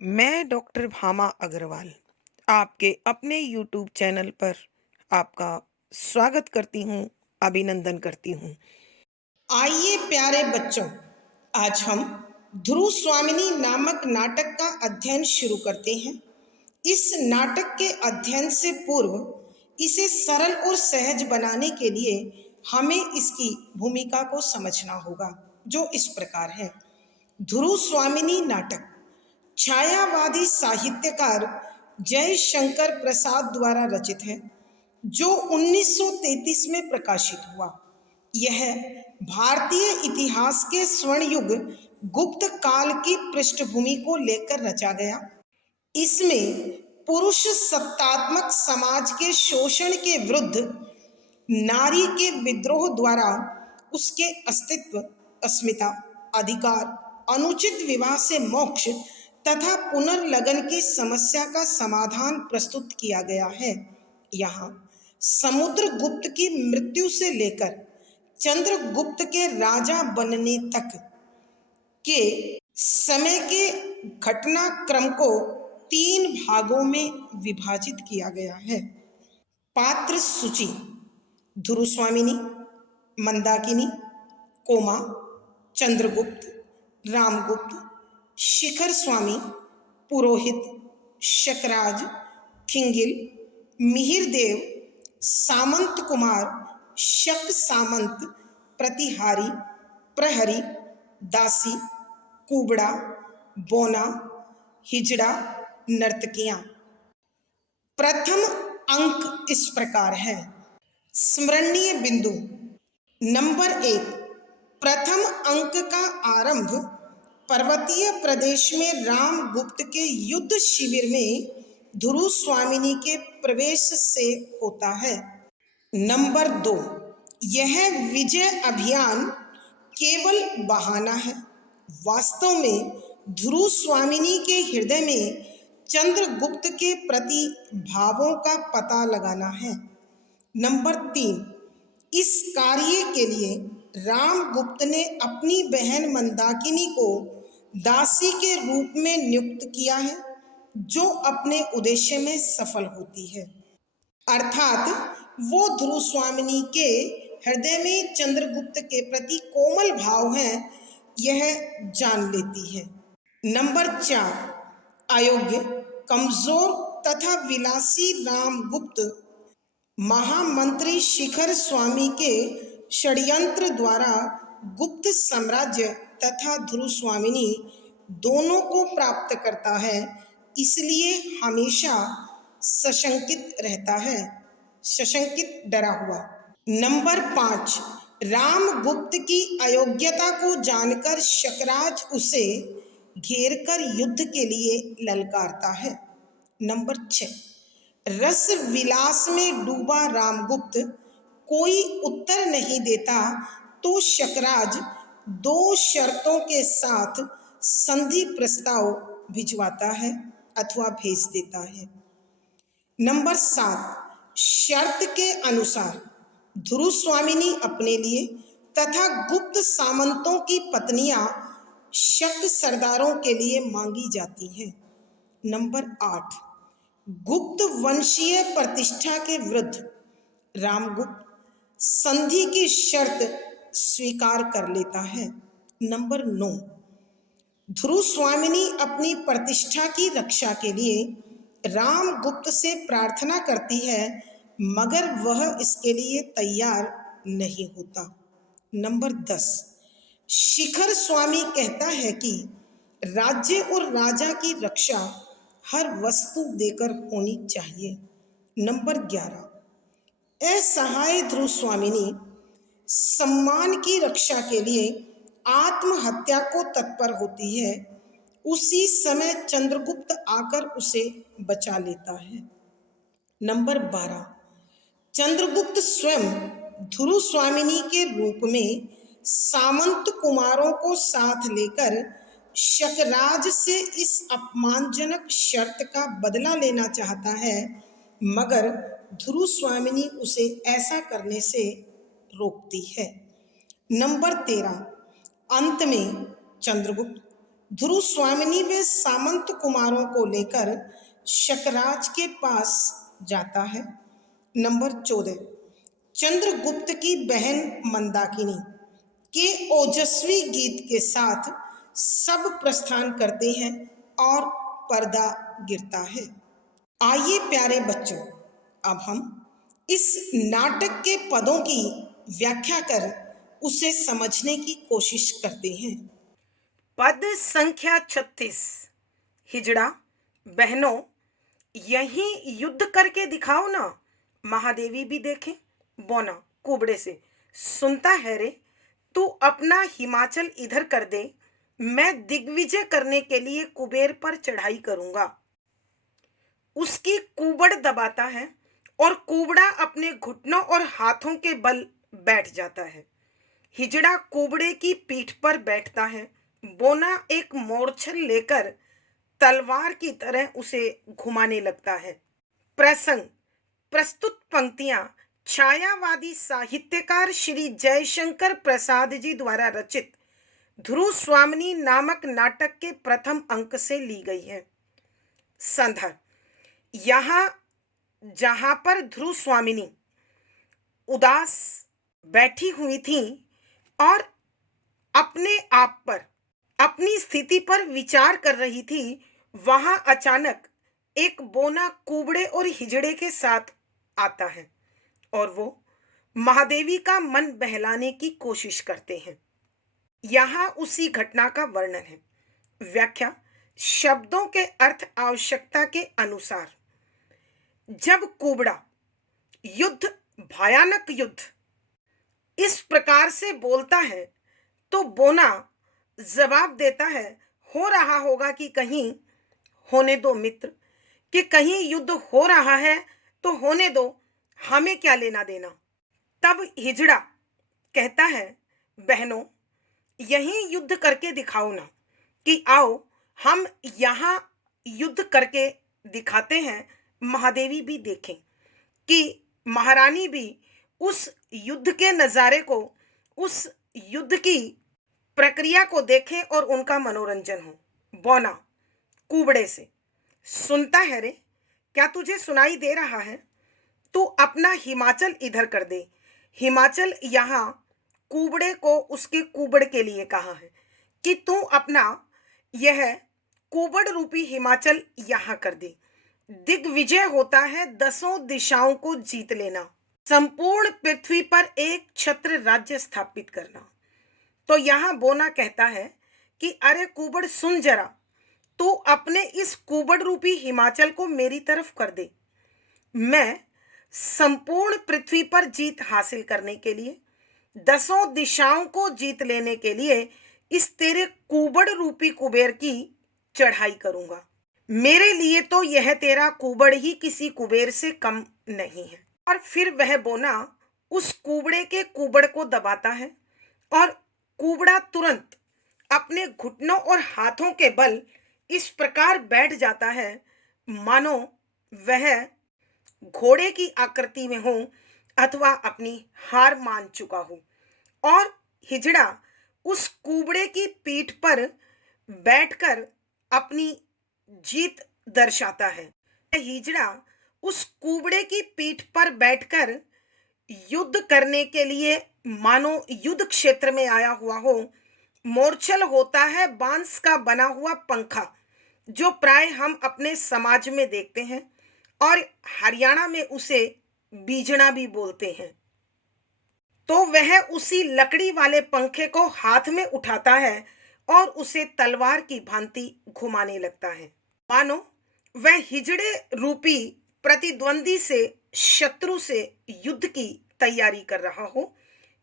मैं डॉक्टर भामा अग्रवाल आपके अपने यूट्यूब चैनल पर आपका स्वागत करती हूँ, अभिनंदन करती हूँ। आइए प्यारे बच्चों, आज हम ध्रुव स्वामिनी नामक नाटक का अध्ययन शुरू करते हैं। इस नाटक के अध्ययन से पूर्व इसे सरल और सहज बनाने के लिए हमें इसकी भूमिका को समझना होगा, जो इस प्रकार है। ध्रुव स्वामिनी नाटक छायावादी साहित्यकार जयशंकर प्रसाद द्वारा रचित है, जो 1933 में प्रकाशित हुआ। यह भारतीय इतिहास के स्वर्ण युग गुप्त काल की पृष्ठभूमि को लेकर रचा गया। इसमें पुरुष सत्तात्मक समाज के शोषण के विरुद्ध नारी के विद्रोह द्वारा उसके अस्तित्व, अस्मिता, अधिकार, अनुचित विवाह से मोक्ष तथा पुनर्लगन की समस्या का समाधान प्रस्तुत किया गया है। यहाँ समुद्रगुप्त की मृत्यु से लेकर चंद्रगुप्त के राजा बनने तक के समय के घटनाक्रम को 3 भागों में विभाजित किया गया है। पात्र सूची: ध्रुव स्वामिनी, मंदाकिनी, कोमा, चंद्रगुप्त, रामगुप्त, शिखर स्वामी, पुरोहित, शकराज, खिंगिल, मिहिरदेव, सामंत कुमार, शक सामंत, प्रतिहारी, प्रहरी, दासी, कुबड़ा, बोना, हिजड़ा, नर्तकियां। प्रथम अंक इस प्रकार है। स्मरणीय बिंदु: नंबर 1, प्रथम अंक का आरंभ पर्वतीय प्रदेश में रामगुप्त के युद्ध शिविर में ध्रुव स्वामिनी के प्रवेश से होता है। नंबर 2, यह विजय अभियान केवल बहाना है। वास्तव में ध्रुव स्वामिनी के हृदय में चंद्रगुप्त के प्रति भावों का पता लगाना है। नंबर 3, इस कार्य के लिए रामगुप्त ने अपनी बहन मंदाकिनी को दासी के रूप में नियुक्त किया है, जो अपने उद्देश्य में सफल होती है, अर्थात वो ध्रुव स्वामिनी के हृदय में चंद्रगुप्त के प्रति कोमल भाव हैं, यह जान लेती है। नंबर 4, अयोग्य, कमजोर तथा विलासी रामगुप्त महामंत्री शिखर स्वामी के षड्यंत्र द्वारा गुप्त साम्राज्य तथा ध्रुव स्वामिनी दोनों को प्राप्त करता है, इसलिए हमेशा सशंकित रहता है, सशंकित, डरा हुआ। नंबर 5, रामगुप्त की अयोग्यता को जानकर शकराज उसे घेरकर युद्ध के लिए ललकारता है। नंबर 6, रस विलास में डूबा रामगुप्त कोई उत्तर नहीं देता तो शकराज 2 शर्तों के साथ संधि प्रस्ताव भिजवाता है अथवा भेज देता है। नंबर 7, शर्त के अनुसार ध्रुव स्वामिनी अपने लिए तथा गुप्त सामंतों की पत्नियां शक सरदारों के लिए मांगी जाती हैं। नंबर 8, गुप्त वंशीय प्रतिष्ठा के विरुद्ध रामगुप्त संधि की शर्त स्वीकार कर लेता है। नंबर 9, ध्रुव स्वामिनी अपनी प्रतिष्ठा की रक्षा के लिए रामगुप्त से प्रार्थना करती है, मगर वह इसके लिए तैयार नहीं होता। नंबर 10, शिखर स्वामी कहता है कि राज्य और राजा की रक्षा हर वस्तु देकर होनी चाहिए। नंबर 11, असहाय ध्रुव स्वामिनी सम्मान की रक्षा के लिए आत्महत्या को तत्पर होती है। उसी समय चंद्रगुप्त आकर उसे बचा लेता है। नंबर 12, चंद्रगुप्त स्वयं ध्रुव स्वामिनी के रूप में सामंत कुमारों को साथ लेकर शकराज से इस अपमानजनक शर्त का बदला लेना चाहता है, मगर ध्रुव स्वामिनी उसे ऐसा करने से रोकती है। नंबर 13, अंत में चंद्रगुप्त ध्रुव स्वामिनी व सामंत कुमारों को लेकर शकराज के पास जाता है। नंबर 14, चंद्रगुप्त की बहन मंदाकिनी के ओजस्वी गीत के साथ सब प्रस्थान करते हैं और पर्दा गिरता है। आइए प्यारे बच्चों, अब हम इस नाटक के पदों की व्याख्या कर उसे समझने की कोशिश करते हैं। पद संख्या 36। हिजड़ा, बहनों, यहीं युद्ध करके दिखाओ ना, महादेवी भी देखें। बोना कुबड़े से, सुनता है रे, तू अपना हिमाचल इधर कर दे, मैं दिग्विजय करने के लिए कुबेर पर चढ़ाई करूंगा। उसकी कुबड़ दबाता है और कुबड़ा अपने घुटनों और हाथों के बल बैठ जाता है। हिजड़ा कुबड़े की पीठ पर बैठता है। बोना एक मोरछल लेकर तलवार की तरह उसे घुमाने लगता है। प्रसंग, प्रस्तुत पंक्तियां छायावादी साहित्यकार श्री जयशंकर प्रसाद जी द्वारा रचित ध्रुव स्वामिनी नामक नाटक के प्रथम अंक से ली गई है। संदर्भ, यहाँ जहां पर ध्रुव स्वामिनी उदास बैठी हुई थी और अपने आप पर, अपनी स्थिति पर विचार कर रही थी, वहां अचानक एक बोना कुबड़े और हिजड़े के साथ आता है और वो महादेवी का मन बहलाने की कोशिश करते हैं। यहाँ उसी घटना का वर्णन है। व्याख्या, शब्दों के अर्थ आवश्यकता के अनुसार। जब कुबड़ा युद्ध, भयानक युद्ध, इस प्रकार से बोलता है तो बोना जवाब देता है, हो रहा होगा कि कहीं, होने दो मित्र, कि कहीं युद्ध हो रहा है तो होने दो, हमें क्या लेना देना। तब हिजड़ा कहता है, बहनों, यहीं युद्ध करके दिखाओ ना, कि आओ हम यहाँ युद्ध करके दिखाते हैं, महादेवी भी देखें, कि महारानी भी उस युद्ध के नज़ारे को, उस युद्ध की प्रक्रिया को देखें और उनका मनोरंजन हो। बोना कुबड़े से, सुनता है रे, क्या तुझे सुनाई दे रहा है? तू अपना हिमाचल इधर कर दे। हिमाचल यहाँ कुबड़े को उसके कुबड़ के लिए कहा है कि तू अपना यह कुबड़ रूपी हिमाचल यहाँ कर दे। दिग्विजय होता है 10 दिशाओं को जीत लेना, संपूर्ण पृथ्वी पर एक छत्र राज्य स्थापित करना। तो यहाँ बोना कहता है कि अरे कुबड़ सुन जरा, तू अपने इस कुबड़ रूपी हिमाचल को मेरी तरफ कर दे। मैं संपूर्ण पृथ्वी पर जीत हासिल करने के लिए, 10 दिशाओं को जीत लेने के लिए इस तेरे कुबड़ रूपी कुबेर की चढ़ाई करूंगा। मेरे लिए तो यह तेरा कुबड़ ही किसी कुबेर से कम नहीं है। और फिर वह बोना उस कुबड़े के कुबड़ को दबाता है और कुबड़ा तुरंत अपने घुटनों और हाथों के बल इस प्रकार बैठ जाता है मानो वह घोड़े की आकृति में हो अथवा अपनी हार मान चुका हो। और हिजड़ा उस कुबड़े की पीठ पर बैठकर अपनी जीत दर्शाता है। हिजड़ा उस कुबड़े की पीठ पर बैठकर युद्ध करने के लिए मानो युद्ध क्षेत्र में आया हुआ हो। मोरछल होता है बांस का बना हुआ पंखा, जो प्राय हम अपने समाज में देखते हैं और हरियाणा में उसे बीजना भी बोलते हैं। तो वह उसी लकड़ी वाले पंखे को हाथ में उठाता है और उसे तलवार की भांति घुमाने लगता है, मानो वह हिजड़े रूपी प्रतिद्वंदी से, शत्रु से युद्ध की तैयारी कर रहा हो,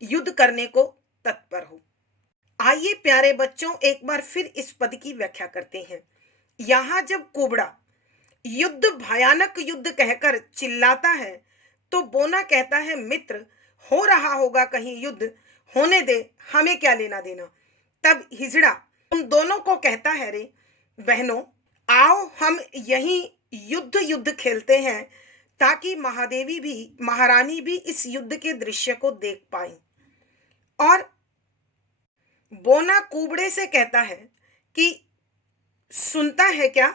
युद्ध करने को तत्पर हो। आइए प्यारे बच्चों, एक बार फिर इस पद की व्याख्या करते हैं। यहाँ जब कुबड़ा युद्ध, भयानक युद्ध कहकर चिल्लाता है तो बोना कहता है, मित्र, हो रहा होगा कहीं युद्ध, होने दे, हमें क्या लेना देना। तब हिजड़ा उन दोनों को कहता है, रे बहनों, आओ हम यहीं युद्ध खेलते हैं, ताकि महादेवी भी, महारानी भी इस युद्ध के दृश्य को देख पाए। और बोना कुबड़े से कहता है कि सुनता है क्या?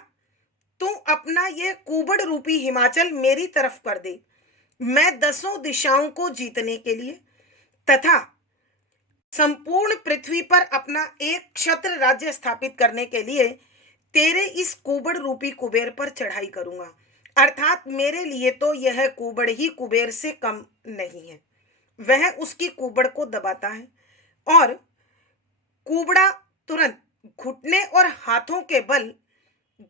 तू अपना ये कुबड़ रूपी हिमाचल मेरी तरफ कर दे। मैं दसों दिशाओं को जीतने के लिए तथा संपूर्ण पृथ्वी पर अपना एक क्षत्र राज्य स्थापित करने के लिए तेरे इस कुबड़ रूपी कुबेर पर चढ़ाई करूंगा। अर्थात मेरे लिए तो यह कुबड़ ही कुबेर से कम नहीं है। वह उसकी कुबड़ को दबाता है और कुबड़ा तुरंत घुटने और हाथों के बल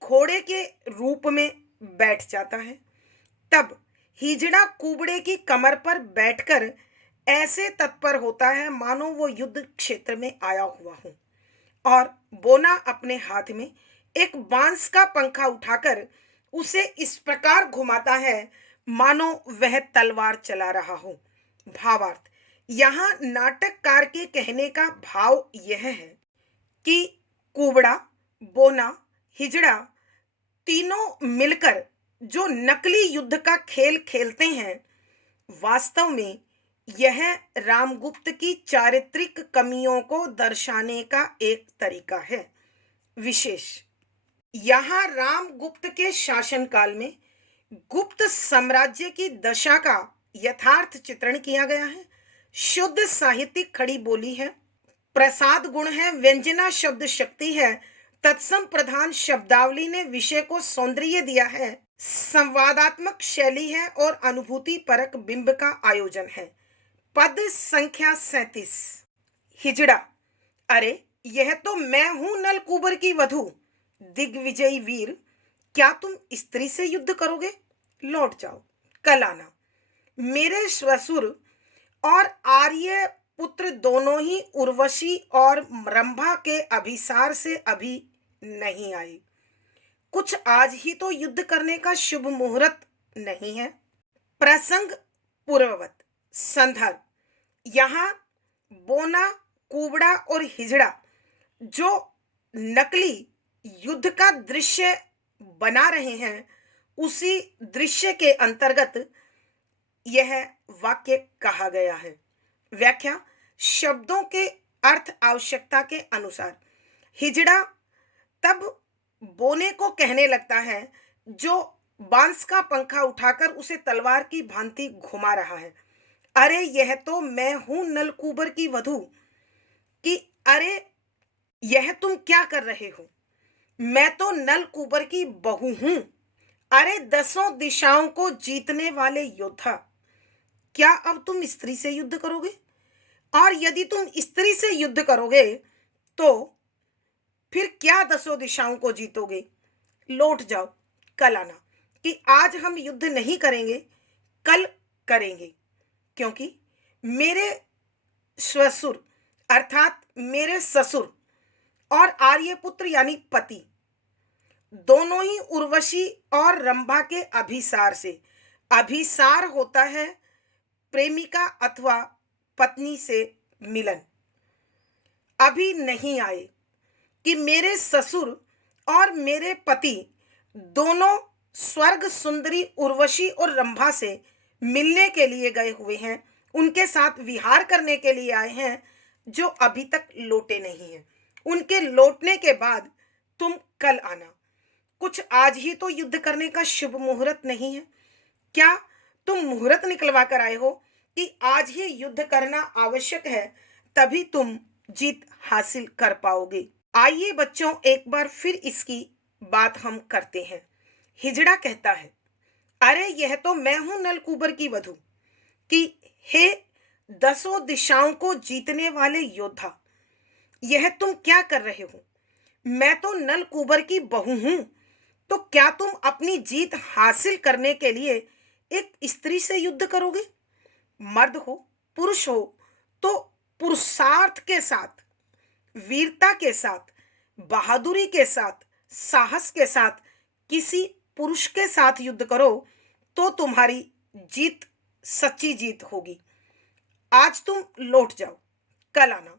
घोड़े के रूप में बैठ जाता है। तब हिजड़ा कुबड़े की कमर पर बैठकर ऐसे तत्पर होता है मानो वो युद्ध क्षेत्र में आया हुआ हो, और बोना अपने हाथ में एक बांस का पंखा उठाकर उसे इस प्रकार घुमाता है मानो वह तलवार चला रहा हो। भावार्थ, यहाँ नाटककार के कहने का भाव यह है कि कुबड़ा, बोना, हिजड़ा तीनों मिलकर जो नकली युद्ध का खेल खेलते हैं, वास्तव में यह रामगुप्त की चारित्रिक कमियों को दर्शाने का एक तरीका है। विशेष यहाँ रामगुप्त के शासनकाल में गुप्त साम्राज्य की दशा का यथार्थ चित्रण किया गया है। शुद्ध साहित्यिक खड़ी बोली है, प्रसाद गुण है, व्यंजना शब्द शक्ति है, तत्सम प्रधान शब्दावली ने विषय को सौंदर्य दिया है, संवादात्मक शैली है और अनुभूति परक बिंब का आयोजन है। पद संख्या 37। हिजड़ा, अरे यह तो मैं हूं नलकूबर की वधू, दिग्विजयी वीर, क्या तुम स्त्री से युद्ध करोगे? लौट जाओ, कल आना। मेरे ससुर और आर्य पुत्र दोनों ही उर्वशी और रंभा के अभिसार से अभी नहीं आए। कुछ आज ही तो युद्ध करने का शुभ मुहूर्त नहीं है। प्रसंग पूर्ववत। संदर्भ, यहाँ बोना, कुबड़ा और हिजड़ा जो नकली युद्ध का दृश्य बना रहे हैं, उसी दृश्य के अंतर्गत यह वाक्य कहा गया है। व्याख्या, शब्दों के अर्थ आवश्यकता के अनुसार। हिजड़ा तब बोने को कहने लगता है जो बांस का पंखा उठाकर उसे तलवार की भांति घुमा रहा है, अरे यह तो मैं हूं नलकूबर की वधू, कि अरे यह तुम क्या कर रहे हो, मैं तो नलकूबर की बहू हूं। अरे दसों दिशाओं को जीतने वाले योद्धा, क्या अब तुम स्त्री से युद्ध करोगे? और यदि तुम स्त्री से युद्ध करोगे तो फिर क्या दसों दिशाओं को जीतोगे? लौट जाओ, कल आना। कि आज हम युद्ध नहीं करेंगे, कल करेंगे, क्योंकि मेरे ससुर अर्थात मेरे ससुर और आर्यपुत्र यानी पति दोनों ही उर्वशी और रंभा के अभिसार से, अभिसार होता है प्रेमिका अथवा पत्नी से मिलन, अभी नहीं आए, कि मेरे ससुर और मेरे पति दोनों स्वर्ग सुंदरी उर्वशी और रंभा से मिलने के लिए गए हुए हैं, उनके साथ विहार करने के लिए आए हैं, जो अभी तक लौटे नहीं हैं। उनके लौटने के बाद तुम कल आना। कुछ आज ही तो युद्ध करने का शुभ मुहूर्त नहीं है क्या? तुम मुहूर्त निकलवा कर आए हो कि आज ही युद्ध करना आवश्यक है, तभी तुम जीत हासिल कर पाओगे। आइए बच्चों, एक बार फिर इसकी बात हम करते हैं। हिजड़ा कहता है, अरे यह तो मैं हूं नलकूबर की वधू, कि हे दसों दिशाओं को जीतने वाले योद्धा, यह तुम क्या कर रहे हो? मैं तो नलकूबर की बहू हूं, तो क्या तुम अपनी जीत हासिल करने के लिए एक स्त्री से युद्ध करोगे? मर्द हो, पुरुष हो, तो पुरुषार्थ के साथ, वीरता के साथ, बहादुरी के साथ, साहस के साथ किसी पुरुष के साथ युद्ध करो, तो तुम्हारी जीत सच्ची जीत होगी। आज तुम लौट जाओ, कल आना,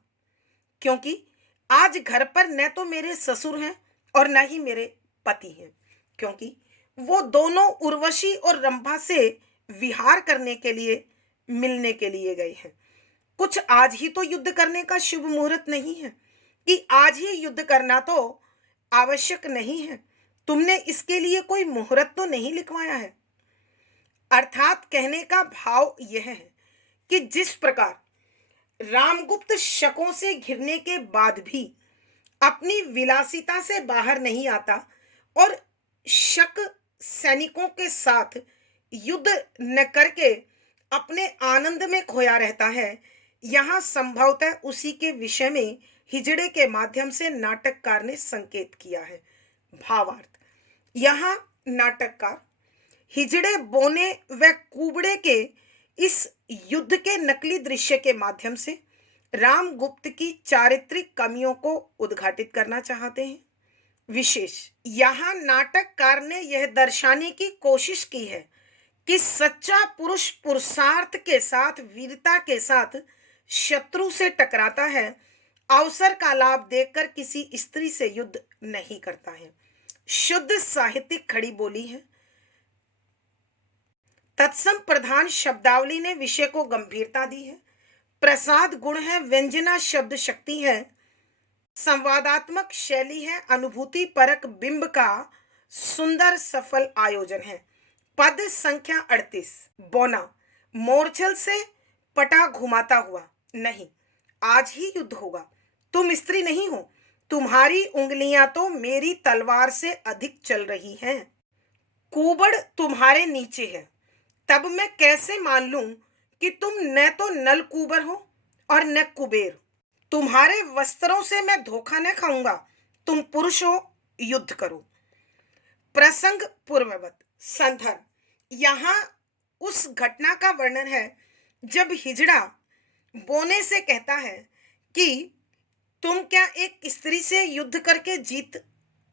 क्योंकि आज घर पर न तो मेरे ससुर हैं और न ही मेरे पति हैं, क्योंकि वो दोनों उर्वशी और रंभा से विहार करने के लिए मिलने के लिए गए हैं। कुछ आज ही तो युद्ध करने का शुभ मुहूर्त नहीं है, कि आज ही युद्ध करना तो आवश्यक नहीं है। तुमने इसके लिए कोई मुहूर्त तो नहीं लिखवाया है। अर्थात कहने का भाव यह है कि जिस प्रकार रामगुप्त शकों से घिरने के बाद भी अपनी विलासिता से बाहर नहीं आता और शक सैनिकों के साथ युद्ध न करके अपने आनंद में खोया रहता है, यहाँ संभवतः उसी के विषय में हिजड़े के माध्यम से नाटककार ने संकेत किया है। भावार्थ, यहाँ नाटककार हिजड़े बोने व कुबड़े के इस युद्ध के नकली दृश्य के माध्यम से रामगुप्त की चारित्रिक कमियों को उद्घाटित करना चाहते हैं। विशेष यहाँ नाटककार ने यह दर्शाने की कोशिश की है कि सच्चा पुरुष पुरुषार्थ के साथ, वीरता के साथ शत्रु से टकराता है, अवसर का लाभ देखकर किसी स्त्री से युद्ध नहीं करता है। शुद्ध साहित्यिक खड़ी बोली है। तत्सम प्रधान शब्दावली ने विषय को गंभीरता दी है। प्रसाद गुण है, व्यंजना शब्द शक्ति है, संवादात्मक शैली है, अनुभूति परक बिंब का सुंदर सफल आयोजन है। पद संख्या 38। बोना, मोरछल से पटा घुमाता हुआ, नहीं आज ही युद्ध होगा। तुम स्त्री नहीं हो, तुम्हारी उंगलियां तो मेरी तलवार से अधिक चल रही हैं। कुबड़ तुम्हारे नीचे है, तब मैं कैसे मान लूं कि तुम न तो नल कुबर हो और न कुबेर। तुम्हारे वस्त्रों से मैं धोखा न खाऊंगा। तुम पुरुष हो, युद्ध करो। प्रसंग पूर्ववत। संदर्भ, यहाँ उस घटना का वर्णन है जब हिजड़ा बोने से कहता है कि तुम क्या एक स्त्री से युद्ध करके जीत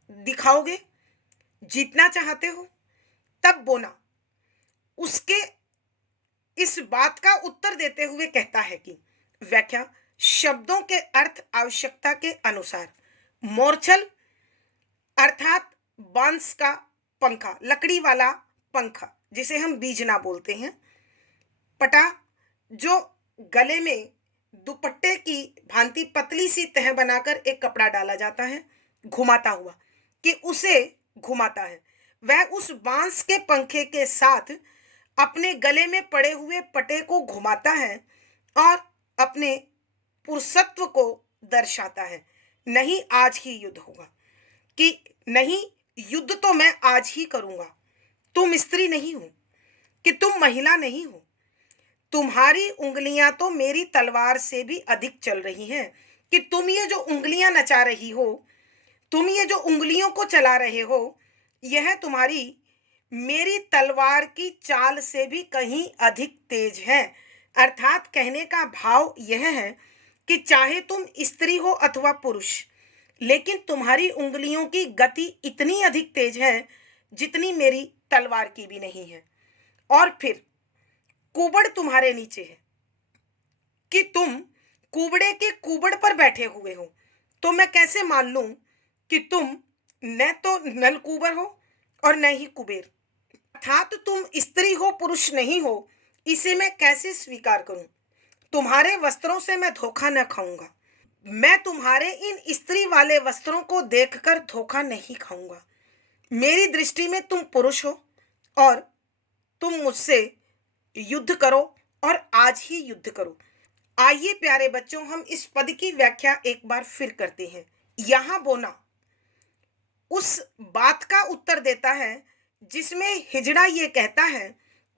दिखाओगे, जीतना चाहते हो। तब बोना उसके इस बात का उत्तर देते हुए कहता है कि व्याख्या, शब्दों के अर्थ आवश्यकता के अनुसार। मोरछल अर्थात बांस का पंखा, लकड़ी वाला पंखा जिसे हम बीजना बोलते हैं। पटा, जो गले में दुपट्टे की भांति पतली सी तह बनाकर एक कपड़ा डाला जाता है। घुमाता हुआ, कि उसे घुमाता है। वह उस बांस के पंखे के साथ अपने गले में पड़े हुए पटे को घुमाता है और अपने पुरुषत्व को दर्शाता है। नहीं आज ही युद्ध होगा, कि नहीं युद्ध तो मैं आज ही करूंगा। तुम स्त्री नहीं हो, कि तुम महिला नहीं हो। तुम्हारी उंगलियां तो मेरी तलवार से भी अधिक चल रही हैं, कि तुम ये जो उंगलियां नचा रही हो, तुम ये जो उंगलियों को चला रहे हो, यह तुम्हारी मेरी तलवार की चाल से भी कहीं अधिक तेज है। अर्थात कहने का भाव यह है कि चाहे तुम स्त्री हो अथवा पुरुष, लेकिन तुम्हारी उंगलियों की गति इतनी अधिक तेज है जितनी मेरी तलवार की भी नहीं है। और फिर कुबड़ तुम्हारे नीचे है, कि तुम कुबड़े के कुबड़ पर बैठे हुए हो, तो मैं कैसे मान लूं कि तुम न तो नल कुबर हो और न ही कुबेर। अर्थात तुम स्त्री हो, पुरुष नहीं हो, इसे मैं कैसे स्वीकार करूं। तुम्हारे वस्त्रों से मैं धोखा न खाऊंगा। मैं तुम्हारे इन स्त्री वाले वस्त्रों को देखकर धोखा नहीं खाऊंगा। मेरी दृष्टि में तुम पुरुष हो और तुम मुझसे युद्ध करो और आज ही युद्ध करो। आइए प्यारे बच्चों, हम इस पद की व्याख्या एक बार फिर करते हैं। यहाँ बोना उस बात का उत्तर देता है जिसमें हिजड़ा ये कहता है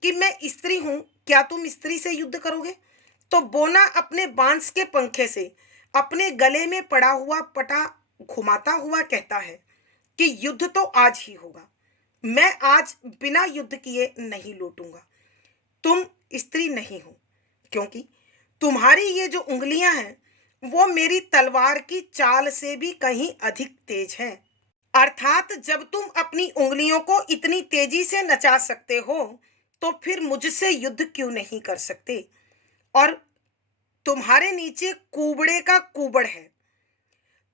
कि मैं स्त्री हूं, क्या तुम स्त्री से युद्ध करोगे। तो बोना अपने बांस के पंखे से अपने गले में पड़ा हुआ पटा घुमाता हुआ कहता है कि युद्ध तो आज ही होगा। मैं आज बिना युद्ध किए नहीं लौटूंगा। तुम स्त्री नहीं हो, क्योंकि तुम्हारी ये जो उंगलियां हैं वो मेरी तलवार की चाल से भी कहीं अधिक तेज हैं। अर्थात जब तुम अपनी उंगलियों को इतनी तेजी से नचा सकते हो तो फिर मुझसे युद्ध क्यों नहीं कर सकते। और तुम्हारे नीचे कुबड़े का कुबड़ है,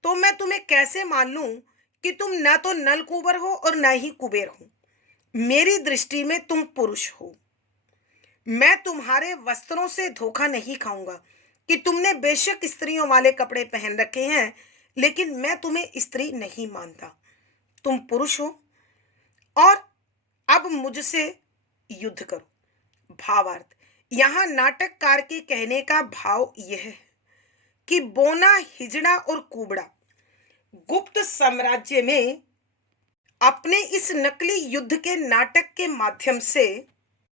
तो मैं तुम्हें कैसे मान लूं कि तुम न तो नल कुबर हो और न ही कुबेर हो। मेरी दृष्टि में तुम पुरुष हो। मैं तुम्हारे वस्त्रों से धोखा नहीं खाऊंगा, कि तुमने बेशक स्त्रियों वाले कपड़े पहन रखे हैं, लेकिन मैं तुम्हें स्त्री नहीं मानता। तुम पुरुष हो और अब मुझसे युद्ध करो। भावार्थ, यहाँ नाटककार के कहने का भाव यह है कि बोना, हिजड़ा और कुबड़ा गुप्त साम्राज्य में अपने इस नकली युद्ध के नाटक के माध्यम से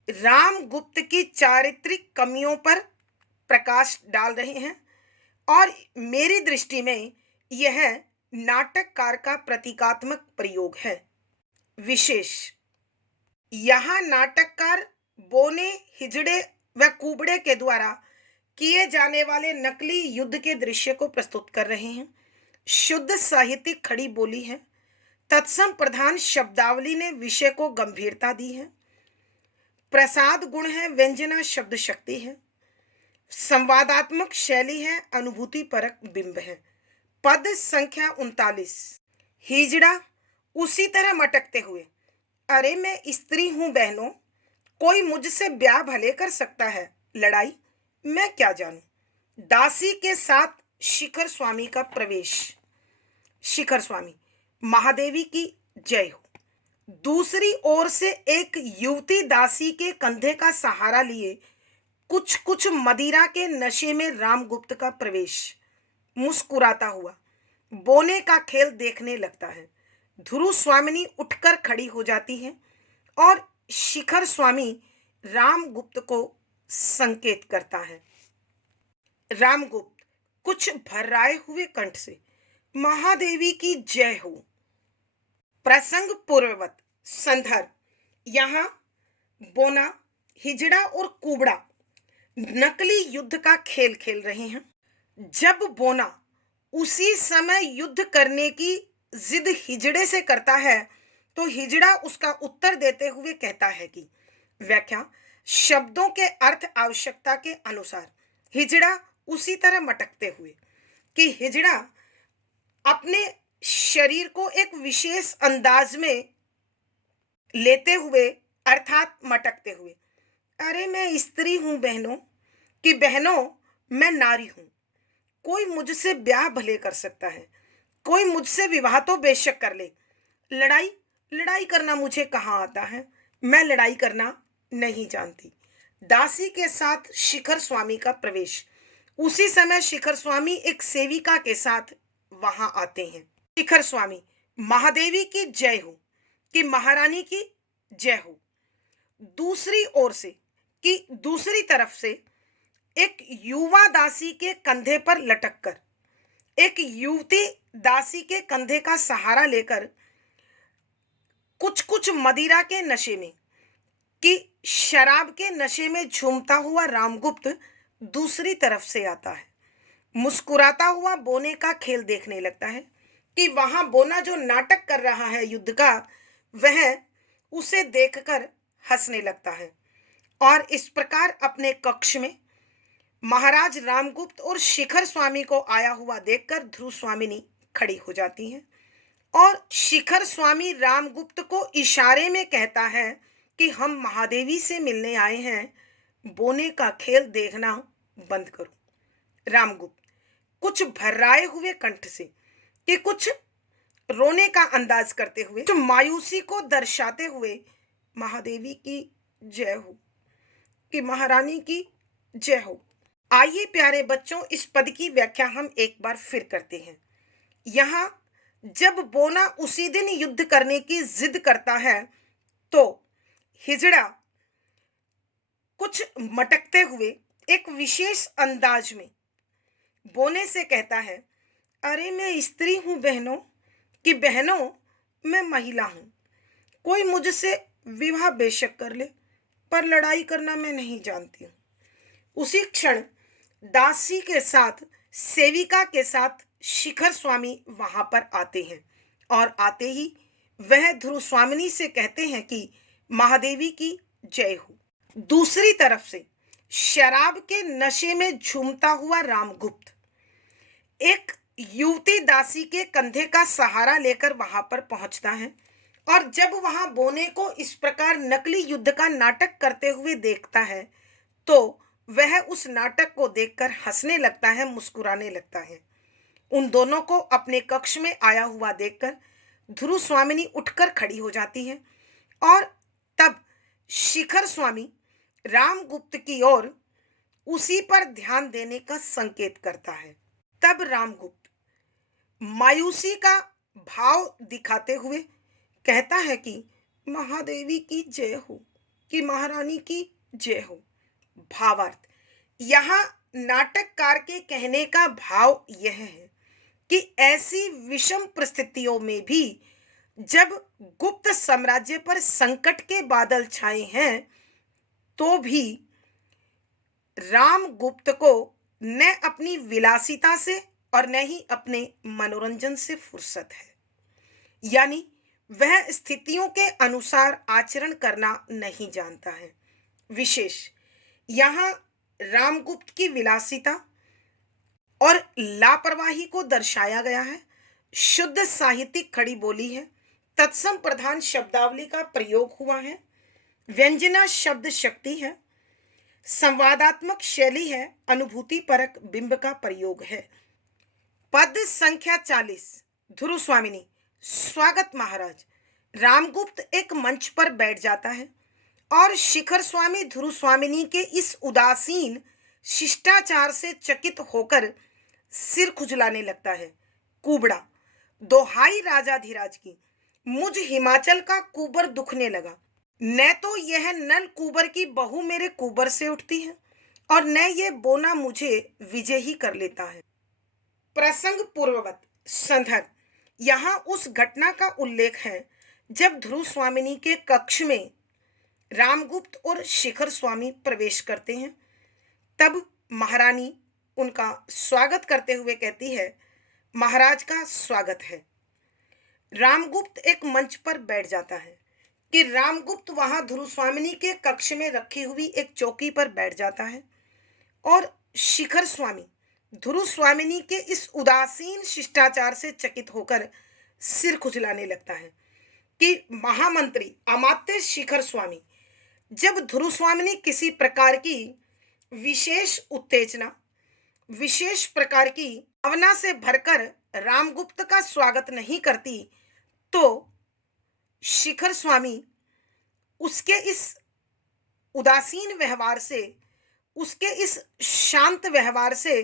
रामगुप्त की चारित्रिक कमियों पर प्रकाश डाल रहे हैं और मेरी दृष्टि में यह नाटककार का प्रतीकात्मक प्रयोग है। विशेष, यहाँ नाटककार बोने, हिजड़े व कुबड़े के द्वारा किए जाने वाले नकली युद्ध के दृश्य को प्रस्तुत कर रहे हैं। शुद्ध साहित्यिक खड़ी बोली है। तत्सम प्रधान शब्दावली ने विषय को गंभीरता दी है। प्रसाद गुण है, व्यंजना शब्द शक्ति है, संवादात्मक शैली है, अनुभूति परक बिंब है। पद संख्या 39। हिजड़ा उसी तरह मटकते हुए, अरे मैं स्त्री हूं बहनों, कोई मुझसे ब्याह भले कर सकता है, लड़ाई मैं क्या जानूं। दासी के साथ शिखर स्वामी का प्रवेश। शिखर स्वामी, महादेवी की जय हो। दूसरी ओर से एक युवती दासी के कंधे का सहारा लिए कुछ कुछ मदिरा के नशे में रामगुप्त का प्रवेश। मुस्कुराता हुआ बोने का खेल देखने लगता है। ध्रुव स्वामिनी उठकर खड़ी हो जाती है और शिखर स्वामी रामगुप्त को संकेत करता है। रामगुप्त कुछ भर्राए हुए कंठ से, महादेवी की जय हो। प्रसंग पूर्ववत। संदर्भ, यहाँ बोना, हिजड़ा और कुबड़ा नकली युद्ध का खेल खेल रहे हैं। जब बोना उसी समय युद्ध करने की जिद हिजड़े से करता है तो हिजड़ा उसका उत्तर देते हुए कहता है कि व्याख्या, शब्दों के अर्थ आवश्यकता के अनुसार। हिजड़ा उसी तरह मटकते हुए कि हिजड़ा अपने शरीर को एक विशेष अंदाज में लेते हुए अर्थात मटकते हुए, अरे मैं स्त्री हूं बहनों, कि बहनों मैं नारी हूं, कोई मुझसे ब्याह भले कर सकता है, कोई मुझसे विवाह तो बेशक कर ले, लड़ाई लड़ाई करना मुझे कहाँ आता है, मैं लड़ाई करना नहीं जानती। दासी के साथ शिखर स्वामी का प्रवेश। उसी समय शिखर स्वामी एक सेविका के साथ वहां आते हैं। शिखर स्वामी, महादेवी की जय हो, कि महारानी की जय हो। दूसरी ओर से कि दूसरी तरफ से एक युवा दासी के कंधे पर लटककर, एक युवती दासी के कंधे का सहारा लेकर कुछ कुछ मदिरा के नशे में, कि शराब के नशे में झूमता हुआ रामगुप्त दूसरी तरफ से आता है। मुस्कुराता हुआ बोने का खेल देखने लगता है कि वहां बोना जो नाटक कर रहा है युद्ध का, वह उसे देखकर हंसने लगता है और इस प्रकार अपने कक्ष में महाराज रामगुप्त और शिखर स्वामी को आया हुआ देखकर ध्रुव स्वामिनी खड़ी हो जाती हैं और शिखर स्वामी रामगुप्त को इशारे में कहता है कि हम महादेवी से मिलने आए हैं, बोने का खेल देखना बंद करो। रामगुप्त कुछ भर्राए हुए कंठ से, कि कुछ रोने का अंदाज करते हुए, जो मायूसी को दर्शाते हुए, महादेवी की जय हो, कि महारानी की जय हो। आइए प्यारे बच्चों, इस पद की व्याख्या हम एक बार फिर करते हैं। यहाँ जब बोना उसी दिन युद्ध करने की जिद करता है तो हिजड़ा कुछ मटकते हुए एक विशेष अंदाज में बोने से कहता है, अरे मैं स्त्री हूं बहनों, कि बहनों मैं महिला हूं, कोई मुझसे विवाह बेशक कर ले, पर लड़ाई करना मैं नहीं जानती हूं। उसी क्षण दासी के साथ, सेविका के साथ शिखर स्वामी वहां पर आते हैं और आते ही वह ध्रुव स्वामिनी से कहते हैं कि महादेवी की जय हो। दूसरी तरफ से शराब के नशे में झूमता हुआ रामगुप्त एक युवती दासी के कंधे का सहारा लेकर वहां पर पहुंचता है और जब वहां बोने को इस प्रकार नकली युद्ध का नाटक करते हुए देखता है तो वह उस नाटक को देखकर हंसने लगता है, मुस्कुराने लगता है। उन दोनों को अपने कक्ष में आया हुआ देखकर ध्रुव स्वामिनी उठकर खड़ी हो जाती है और तब शिखर स्वामी रामगुप्त की ओर उसी पर ध्यान देने का संकेत करता है। तब रामगुप्त मायूसी का भाव दिखाते हुए कहता है कि महादेवी की जय हो, कि महारानी की जय हो। भावार्थ, यहाँ नाटककार के कहने का भाव यह है कि ऐसी विषम परिस्थितियों में भी जब गुप्त साम्राज्य पर संकट के बादल छाए हैं तो भी रामगुप्त को न अपनी विलासिता से और न ही अपने मनोरंजन से फुर्सत है, यानी वह स्थितियों के अनुसार आचरण करना नहीं जानता है। विशेष यहाँ रामगुप्त की विलासिता और लापरवाही को दर्शाया गया है। शुद्ध साहित्यिक खड़ी बोली है, तत्सम प्रधान शब्दावली का प्रयोग हुआ है, व्यंजना शब्द शक्ति है, संवादात्मक शैली है, अनुभूति परक बिंब का प्रयोग है। पद संख्या 40। ध्रुव स्वामिनी, स्वागत महाराज। रामगुप्त एक मंच पर बैठ जाता है और शिखर स्वामी ध्रुव स्वामिनी के इस उदासीन शिष्टाचार से चकित होकर सिर खुजलाने लगता है। कुबड़ा, दोहाई राजाधिराज की, मुझ हिमाचल का कुबर दुखने लगा। न तो यह नल कुबर की बहू मेरे कुबर से उठती है और न ये बोना मुझे विजय ही कर लेता है। प्रसंग पूर्ववत संदर्भ, यहाँ उस घटना का उल्लेख है जब ध्रुव स्वामिनी के कक्ष में रामगुप्त और शिखर स्वामी प्रवेश करते हैं। तब महारानी उनका स्वागत करते हुए कहती है, महाराज का स्वागत है। रामगुप्त एक मंच पर बैठ जाता है कि रामगुप्त वहां ध्रुव स्वामिनी के कक्ष में रखी हुई एक चौकी पर बैठ जाता है और शिखर स्वामी ध्रुव स्वामिनी के इस उदासीन शिष्टाचार से चकित होकर सिर खुजलाने लगता है कि महामंत्री अमात्य शिखर स्वामी जब ध्रुव स्वामिनी किसी प्रकार की विशेष उत्तेजना, विशेष प्रकार की भावना से भरकर रामगुप्त का स्वागत नहीं करती तो शिखर स्वामी उसके इस उदासीन व्यवहार से, उसके इस शांत व्यवहार से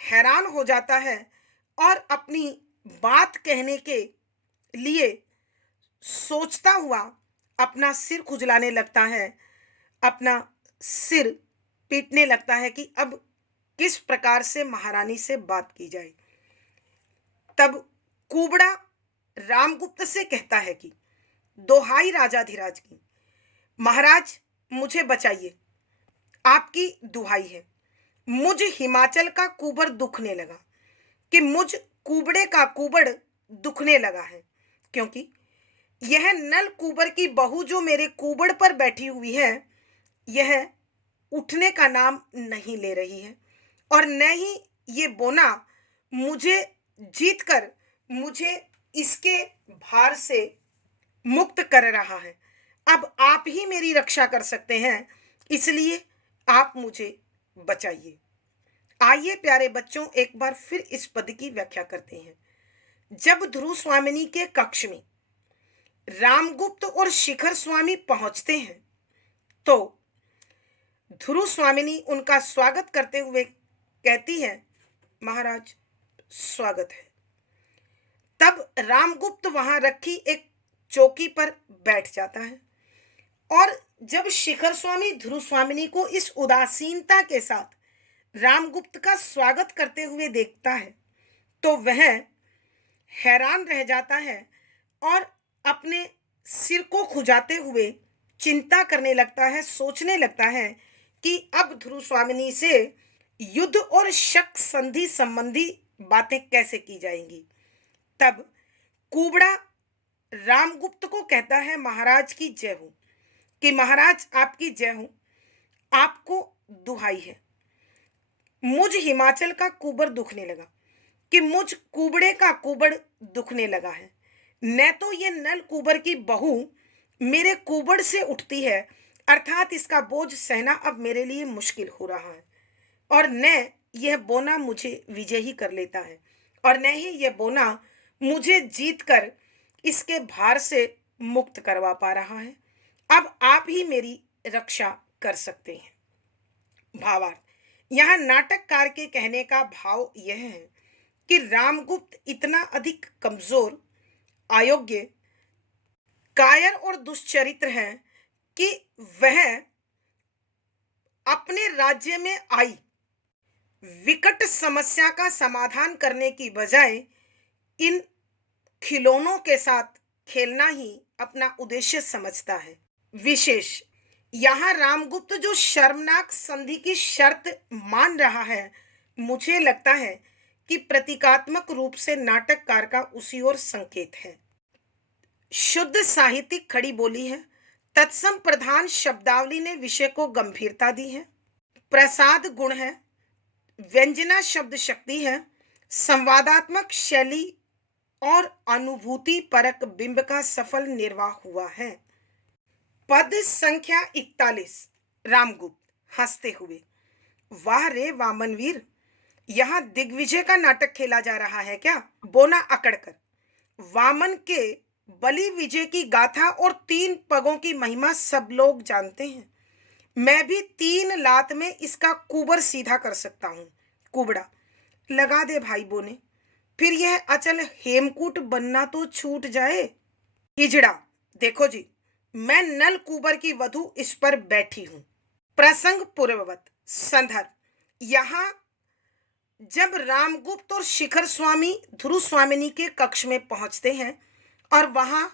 हैरान हो जाता है और अपनी बात कहने के लिए सोचता हुआ अपना सिर खुजलाने लगता है, अपना सिर पीटने लगता है कि अब किस प्रकार से महारानी से बात की जाए। तब कुबड़ा रामगुप्त से कहता है कि दोहाई राजाधिराज की, महाराज मुझे बचाइए, आपकी दुहाई है। मुझ हिमाचल का कुबर दुखने लगा, कि मुझ कुबड़े का कुबड़ दुखने लगा है, क्योंकि यह नल कुबर की बहू जो मेरे कुबड़ पर बैठी हुई है यह उठने का नाम नहीं ले रही है और न ही ये बोना मुझे जीतकर मुझे इसके भार से मुक्त कर रहा है। अब आप ही मेरी रक्षा कर सकते हैं, इसलिए आप मुझे बचाइए। आइए प्यारे बच्चों, एक बार फिर इस पद की व्याख्या करते हैं। जब ध्रुव स्वामिनी के कक्ष में रामगुप्त और शिखर स्वामी पहुंचते हैं तो ध्रुव स्वामिनी उनका स्वागत करते हुए कहती है, महाराज स्वागत है। तब रामगुप्त वहां रखी एक चौकी पर बैठ जाता है और जब शिखर स्वामी ध्रुव स्वामिनी को इस उदासीनता के साथ रामगुप्त का स्वागत करते हुए देखता है तो वह हैरान रह जाता है और अपने सिर को खुजाते हुए चिंता करने लगता है, सोचने लगता है कि अब ध्रुव स्वामिनी से युद्ध और शक संधि संबंधी बातें कैसे की जाएंगी। तब कुबड़ा रामगुप्त को कहता है, महाराज की जय हो, कि महाराज आपकी जय हो, आपको दुहाई है। मुझ हिमाचल का कुबर दुखने लगा, कि मुझ कुबड़े का कुबड़ दुखने लगा है। न तो ये नल कुबर की बहू मेरे कुबड़ से उठती है, अर्थात इसका बोझ सहना अब मेरे लिए मुश्किल हो रहा है, और न यह बोना मुझे विजयी कर लेता है, और न ही ये बोना मुझे जीत कर इसके भार से मुक्त करवा पा रहा है। अब आप ही मेरी रक्षा कर सकते हैं। भावार्थ, यहाँ नाटककार के कहने का भाव यह है कि रामगुप्त इतना अधिक कमजोर, अयोग्य, कायर और दुष्चरित्र है कि वह अपने राज्य में आई विकट समस्या का समाधान करने की बजाय इन खिलौनों के साथ खेलना ही अपना उद्देश्य समझता है। विशेष यहाँ रामगुप्त जो शर्मनाक संधि की शर्त मान रहा है, मुझे लगता है कि प्रतीकात्मक रूप से नाटककार का उसी ओर संकेत है। शुद्ध साहित्यिक खड़ी बोली है, तत्सम प्रधान शब्दावली ने विषय को गंभीरता दी है, प्रसाद गुण है, व्यंजना शब्द शक्ति है, संवादात्मक शैली और अनुभूति परक बिंब का सफल निर्वाह हुआ है। पद संख्या 41। रामगुप्त हंसते हुए, वाह रे वामनवीर, यहाँ दिग्विजय का नाटक खेला जा रहा है क्या? बोना अकड़कर, वामन के बलि विजय की गाथा और 3 पगों की महिमा सब लोग जानते हैं। मैं भी 3 लात में इसका कुबर सीधा कर सकता हूँ। कुबड़ा, लगा दे भाई बोने, फिर यह अचल हेमकूट बनना तो छूट जाए। हिजड़ा, देखो जी, मैं नल कुबर की वधु इस पर बैठी हूँ। प्रसंग पूर्ववत। संदर्भ, यहाँ जब रामगुप्त और शिखर स्वामी ध्रुव स्वामिनी के कक्ष में पहुंचते हैं और वहां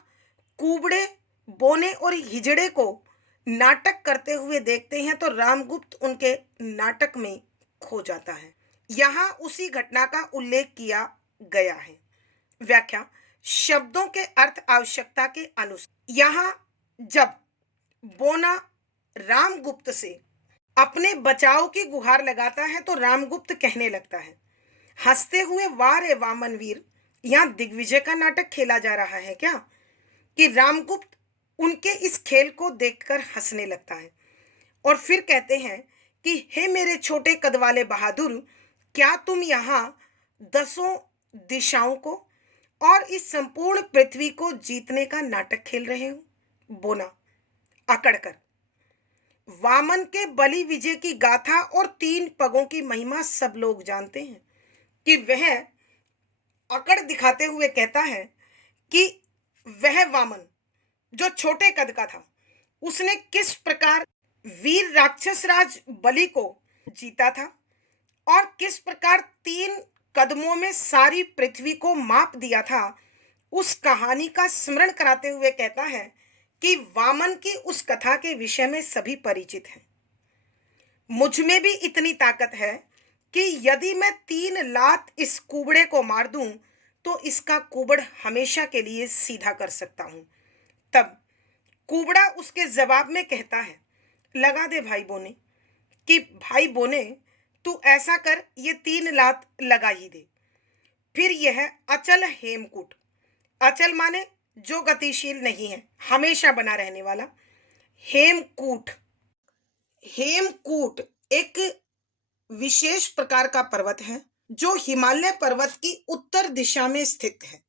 कुबड़े, बोने और हिजड़े को नाटक करते हुए देखते हैं तो रामगुप्त उनके नाटक में खो जाता है। यहाँ उसी घटना का उल्लेख किया गया है। व्याख्या, शब्दों के अर्थ आवश्यकता के अनुसार। यहाँ जब बोना रामगुप्त से अपने बचाव की गुहार लगाता है तो रामगुप्त कहने लगता है, हंसते हुए, वाह रे वामनवीर, यहाँ दिग्विजय का नाटक खेला जा रहा है क्या? कि रामगुप्त उनके इस खेल को देखकर हंसने लगता है और फिर कहते हैं कि हे मेरे छोटे कद वाले बहादुर, क्या तुम यहाँ 10 दिशाओं को और इस संपूर्ण पृथ्वी को जीतने का नाटक खेल रहे हो? बोना अकड़कर, वामन के बलि विजय की गाथा और 3 पगों की महिमा सब लोग जानते हैं। कि वह अकड़ दिखाते हुए कहता है कि वह वामन जो छोटे कद का था, उसने किस प्रकार वीर राक्षस राज बलि को जीता था और किस प्रकार 3 कदमों में सारी पृथ्वी को माप दिया था। उस कहानी का स्मरण कराते हुए कहता है कि वामन की उस कथा के विषय में सभी परिचित हैं। मुझ में भी इतनी ताकत है कि यदि मैं 3 लात इस कुबड़े को मार दूं तो इसका कुबड़ हमेशा के लिए सीधा कर सकता हूं। तब कुबड़ा उसके जवाब में कहता है, लगा दे भाई बोने, कि भाई बोने तू ऐसा कर, ये 3 लात लगा ही दे। फिर यह अचल हेमकूट, अचल माने जो गतिशील नहीं है, हमेशा बना रहने वाला, हेमकूट। हेमकूट एक विशेष प्रकार का पर्वत है जो हिमालय पर्वत की उत्तर दिशा में स्थित है।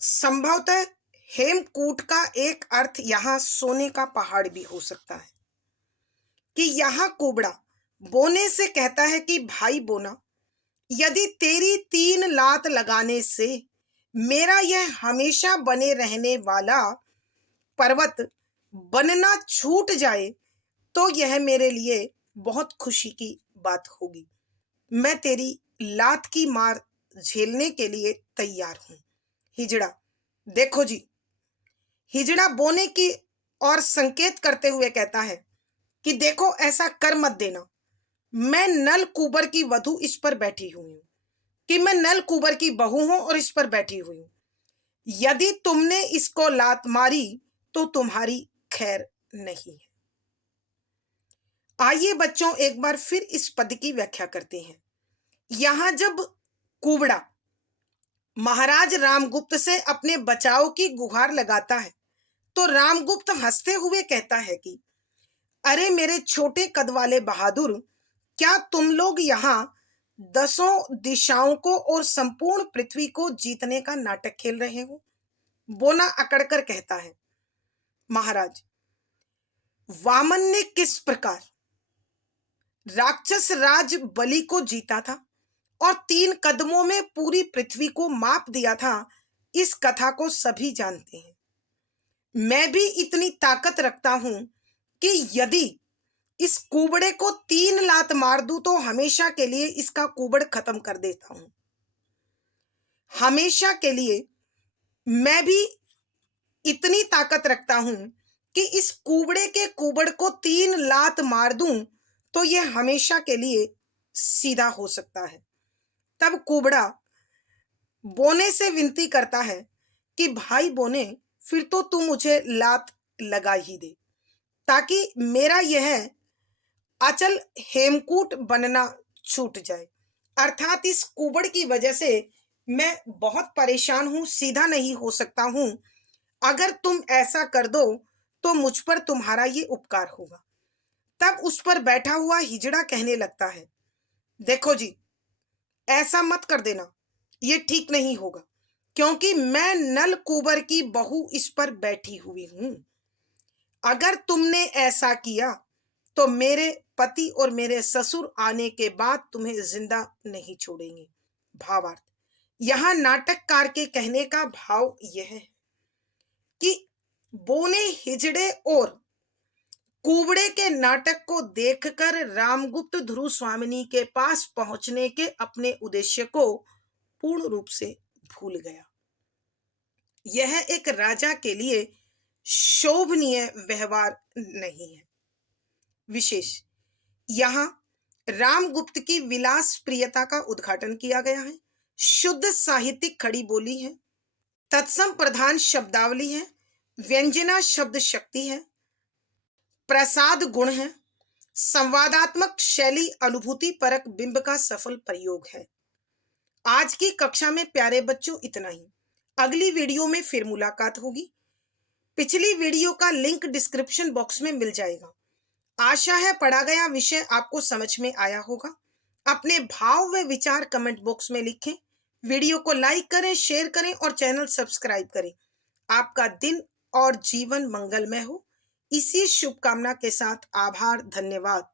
संभवतः हेमकूट का एक अर्थ यहाँ सोने का पहाड़ भी हो सकता है। कि यहाँ कुबड़ा बोने से कहता है कि भाई बोना, यदि तेरी 3 लात लगाने से मेरा यह हमेशा बने रहने वाला पर्वत बनना छूट जाए तो यह मेरे लिए बहुत खुशी की बात होगी। मैं तेरी लात की मार झेलने के लिए तैयार हूं। हिजड़ा, देखो जी, हिजड़ा बोने की और संकेत करते हुए कहता है कि देखो, ऐसा कर मत देना, मैं नल कुबर की वधु इस पर बैठी हुई हूं, कि मैं नल कुबर की बहू हूं और इस पर बैठी हुई हूं। यदि तुमने इसको लात मारी तो तुम्हारी खैर नहीं है। आइए बच्चों, एक बार फिर इस पद की व्याख्या करते हैं। यहां जब कुबड़ा महाराज रामगुप्त से अपने बचाव की गुहार लगाता है तो रामगुप्त हंसते हुए कहता है कि अरे मेरे छोटे कद वाले बहादुर, क्या तुम लोग यहाँ दसों दिशाओं को और संपूर्ण पृथ्वी को जीतने का नाटक खेल रहे हो। बोना अकड़कर कहता है, महाराज, वामन ने किस प्रकार राक्षस राज बलि को जीता था और 3 कदमों में पूरी पृथ्वी को माप दिया था, इस कथा को सभी जानते हैं। मैं भी इतनी ताकत रखता हूं कि यदि इस कुबड़े को 3 लात मार दूं तो हमेशा के लिए इसका कुबड़ खत्म कर देता हूं। हमेशा के लिए मैं भी इतनी ताकत रखता हूं कि इस कुबड़े के कुबड़ को 3 लात मार दूं तो यह हमेशा के लिए सीधा हो सकता है। तब कुबड़ा बोने से विनती करता है कि भाई बोने, फिर तो तू मुझे लात लगा ही दे, ताकि मेरा यह अचल हेमकूट बनना छूट जाए। अर्थात इस कुबड़ की वजह से मैं बहुत परेशान हूं, सीधा नहीं हो सकता हूं। अगर तुम ऐसा कर दो तो मुझ पर तुम्हारा ये उपकार होगा। तब उस पर बैठा हुआ हिजड़ा कहने लगता है, देखो जी, ऐसा मत कर देना, ये ठीक नहीं होगा, क्योंकि मैं नल कुबर की बहू इस पर बैठी हुई हूं। अगर तुमने ऐसा किया तो मेरे पति और मेरे ससुर आने के बाद तुम्हें जिंदा नहीं छोड़ेंगे। भावार्थ, यहां नाटककार के कहने का भाव यह है कि बोने हिजड़े और कुबड़े के नाटक को देखकर रामगुप्त ध्रुव स्वामिनी के पास पहुंचने के अपने उद्देश्य को पूर्ण रूप से भूल गया। यह एक राजा के लिए शोभनीय व्यवहार नहीं है। विशेष, यहाँ रामगुप्त की विलास प्रियता का उद्घाटन किया गया है। शुद्ध साहित्यिक खड़ी बोली है, तत्सम प्रधान शब्दावली है, व्यंजना शब्द शक्ति है, प्रसाद गुण है, संवादात्मक शैली अनुभूति परक बिंब का सफल प्रयोग है। आज की कक्षा में प्यारे बच्चों इतना ही। अगली वीडियो में फिर मुलाकात होगी। पिछली वीडियो का लिंक डिस्क्रिप्शन बॉक्स में मिल जाएगा। आशा है पढ़ा गया विषय आपको समझ में आया होगा। अपने भाव व विचार कमेंट बॉक्स में लिखें। वीडियो को लाइक करें, शेयर करें और चैनल सब्सक्राइब करें। आपका दिन और जीवन मंगलमय हो, इसी शुभकामना के साथ आभार, धन्यवाद।